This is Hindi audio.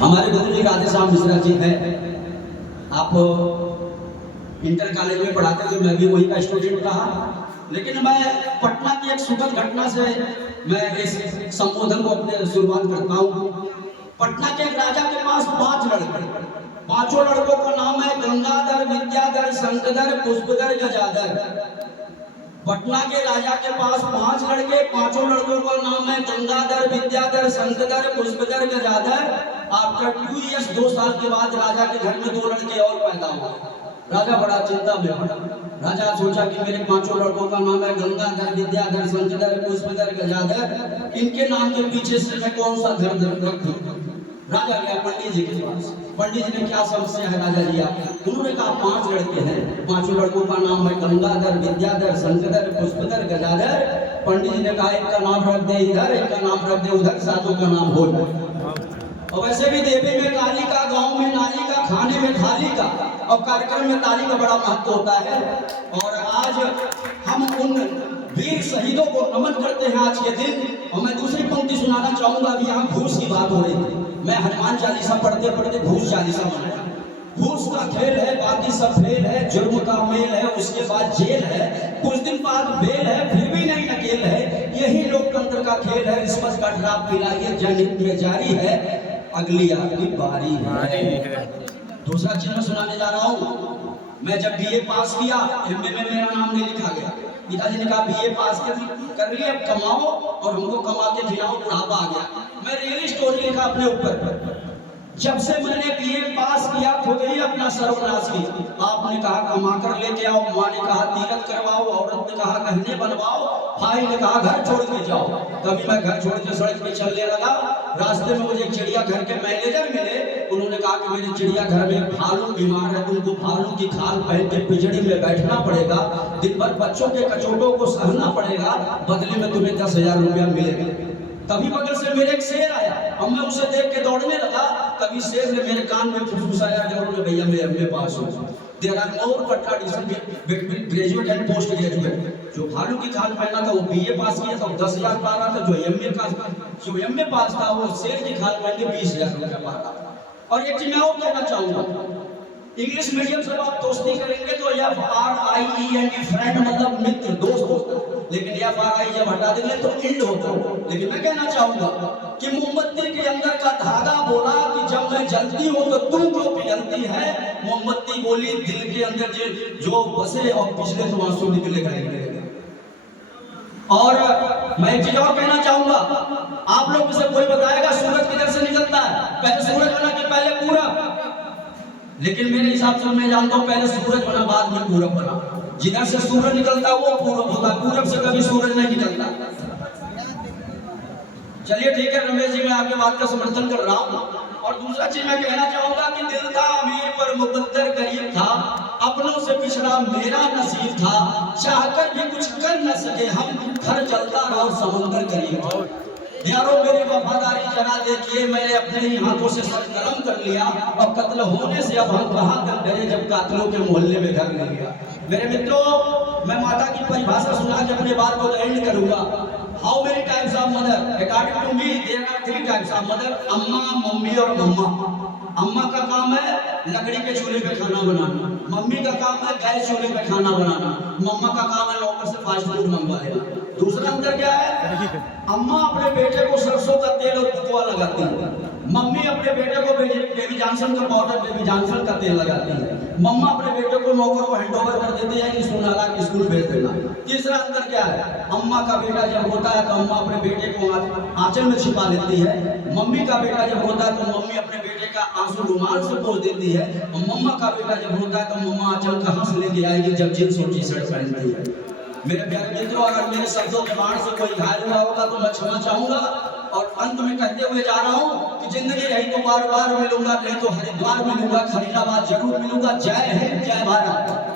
हमारे गुरु जी राधे श्याम मिश्रा जी है। आप इंटर कॉलेज में पढ़ाते थे, मैं भी वही का स्टूडेंट रहा। लेकिन मैं पटना की एक सुखद घटना से मैं इस संबोधन को अपने शुरुआत करता हूँ। पटना के एक राजा के पास 5 लड़के, पांचों लड़कों का नाम है गंगाधर, विद्याधर, शंखधर, पुष्पधर, गजाधर। पटना के राजा के पास 5 लड़के, पांचों लड़कों का नाम है गंगाधर, विद्याधर, शंखधर, पुष्पधर, गजाधर। आफ्टर 2 इयर्स 2 साल के बाद राजा के घर में 2 लड़के और पैदा हुए। राजा बड़ा चिंता में पड़ा। राजा सोचा कि मेरे 5 लड़कों का नाम है गंगाधर, विद्याधर, शंखधर, पुष्पधर, गजाधर, इनके नाम के पीछे से मैं कौन सा धर रखूं। राजा गया पंडित जी के पास। पंडित जी ने क्या समस्या है राजा जी आपकी? उन्होंने कहा 5 लड़के हैं, 5 लड़कों का नाम है गंगाधर, विद्याधर, शंखधर, पुष्पधर, गजाधर। पंडित जी ने कहा एक का नाम रख दे इधर, एक का नाम रख दे उधर, सातों का नाम हो जाए। और वैसे भी देवी में काली का, गांव में नाली का, खाने में थाली का, और कार्यक्रम में ताली का बड़ा महत्व होता है। और आज हम उन वीर शहीदों को नमन करते हैं आज के दिन। और मैं दूसरी पंक्ति सुनाना चाहूंगा। अभी यहाँ घूस की बात हो रही थी। मैं हनुमान चालीसा पढ़ते पढ़ते घूस चालीसा बनाया। घूस का खेल है, बाकी सब फेल है, जुर्म का मेल है, उसके बाद जेल है, कुछ दिन बाद बेल है, फिर भी नहीं नकेल है। यही लोकतंत्र का खेल है। रिश्वत का ड्राप पिलाइए, जनहित में जारी है, अगली आपकी बारी है। दूसरा चिन्ह सुनाने जा रहा हूँ। मैं जब बीए पास किया, एमए में मेरा नाम नहीं लिखा गया। पिताजी ने कहा बीए पास कर लिए, अब कमाओ और हमको कमा के खिलाओ, बुढ़ापा आ गया। मैं रियल स्टोरी लिखा अपने ऊपर। जब से मैंने बीए पास किया, खुद ही अपना सर्वनाश की। आपने कहा कमा कर लेके आओ, माँ ने कहा तीरथ करवाओ, औरत ने कहा गहने बनवाओ, भाई ने कहा घर छोड़ के जाओ। तभी मैं घर छोड़ के सड़क पे चलने लगा। रास्ते में मुझे चिड़ियाघर के मैनेजर मिले। उन्होंने कहा कि मेरे चिड़ियाघर में भालू बीमार है, तुमको भालू की खाल पहन के पिंजड़े में बैठना पड़ेगा, दिन भर बच्चों के कचोटों को सहना पड़ेगा, बदले में तुम्हें 10,000 रुपया मिलेगा। तभी बगल से मेरे एक शेर आया। अब मैं उसे देख के दौड़ने लगा। तभी शेर ने मेरे कान में फुसफुसाया, जरूर भैया मैं एमए पास हूँ। There are more but between graduate and post graduate. जो भालू की खाल पहना था वो बीए पास किया था, 10,000 पा रहा था। जो एमए पास था वो शेर की खाल पहन के 20,000 रुपया पा रहा था। और एक चीज मैं और कहना चाहूंगा, इंग्लिश मीडियम से आप दोस्ती करेंगे तो FRIEND फ्रेंड मतलब मित्र, दोस्त होता है। लेकिन FRI जब हटा देंगे तो इंड होता है। लेकिन मैं कहना चाहूंगा कि मोमबत्ती के अंदर का धागा बोला कि जब मैं जलती हूँ तो तुम जो पिघलती है। मोमबत्ती बोली दिल के अंदर जो बसे और पिछले तो आंसू निकले गए। और मैं एक चीज और कहना चाहूंगा, आप लोग में से कोई बताएगा सूरज किधर से निकलता है? पहले सूरज बना कि पहले पूरब? लेकिन मेरे हिसाब से मैं जानता हूँ पहले सूरज बना बाद में पूरब बना। जिधर से सूरज निकलता वो पूरब होता, पूरब से कभी सूरज नहीं निकलता। चलिए ठीक है रमेश जी, मैं आपके बात का समर्थन कर रहा हूँ। और दूसरा चीज मैं कहना चाहूंगा कि दिल था अमीर पर मुकद्दर गरीब था, अपनों से पिछड़ा मेरा नसीब था, चाहकर भी कुछ कर न सके हम, घर चलता रहा समंदर करीब था। यारों मेरी वफादारी जरा देखिए, मैंने अपने ही हाथों से सर गरम कर लिया। और कत्ल होने से अब हम कहाँ तक डरे जब कातिलों के मोहल्ले में घर ले गया। मेरे मित्रों, मैं माता की परिभाषा सुना के अपने बात को एंड करूंगा। How many types of mother? According to me there are 3 types of mother, अम्मा, मम्मी और मम्मा। अम्मा का काम है लकड़ी के चूल्हे पे खाना बनाना, मम्मी का काम है गैस चूल्हे पे खाना बनाना, मम्मा का काम है नौकर से फास्ट फूड मंगवा लेना। दूसरा अंतर क्या है? अम्मा अपने बेटे को सरसों का तेल और कुकवा लगाती है, मम्मी अपने बेटे को बेबी जॉनसन का पाउडर, बेबी जॉनसन का तेल लगाती है। मम्मा अपने बेटे को नौकर को हैंडओवर कर देती है कि सोनाला के स्कूल भेज देना। तीसरा अंतर क्या है? अम्मा का बेटा जब होता है तो अम्मा अपने बेटे को आंचल में छिपा लेती है, मम्मी का बेटा जब होता है तो मम्मी अपने बेटे का आंसू रुमाल से पोंछ देती है, और मम्मा का बेटा जब होता है तो मम्मा आंचल कहाँ से लेके आएगी जब जींस और टी शर्ट पहनती है। मेरे प्यारे मित्रों, अगर मेरे शब्दों के बाण से कोई घायल हुआ होगा तो मैं क्षमा चाहूंगा। और अंत में कहते हुए जा रहा हूँ कि जिंदगी रही तो बार बार मिलूंगा, नहीं तो हरिद्वार मिलूंगा, खलीलाबाद जरूर मिलूंगा। जय हिंद, जय भारत।